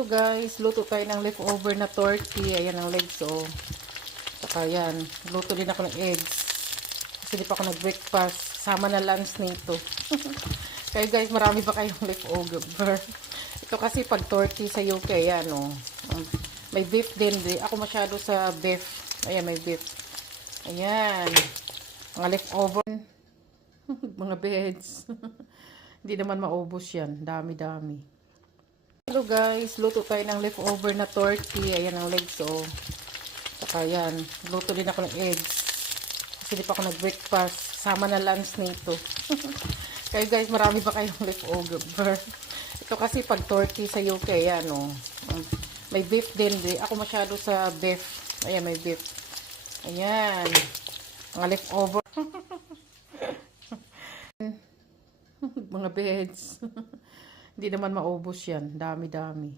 Hello guys, luto tayo ng leftover na turkey. Ayan ang legs, oh. Saka yan, luto din ako ng eggs. Kasi di pa ako nag-breakfast. Sama na lunch nito. Kaya guys, marami pa kayong leftover. Ito kasi pag turkey sa UK, ayan, oh. May beef din. Ako masyado sa beef. Ayan, may beef. Ayan. Mga leftover. Mga beds. Hindi naman maubos yan. Dami-dami. Hello guys, luto tayo ng leftover na turkey. Ayan ang legs, oh. Saka yan, luto din ako ng eggs. Kasi di pa ako nag-breakfast. Sama na lunch nito. Kaya guys, marami pa kayong leftover. Ito kasi pag turkey sa UK, yan, oh. May beef din. Ako masyado sa beef. Ayan, may beef. Ayan. Mga leftover. Mga beds. Hindi naman maubos yan. Dami-dami.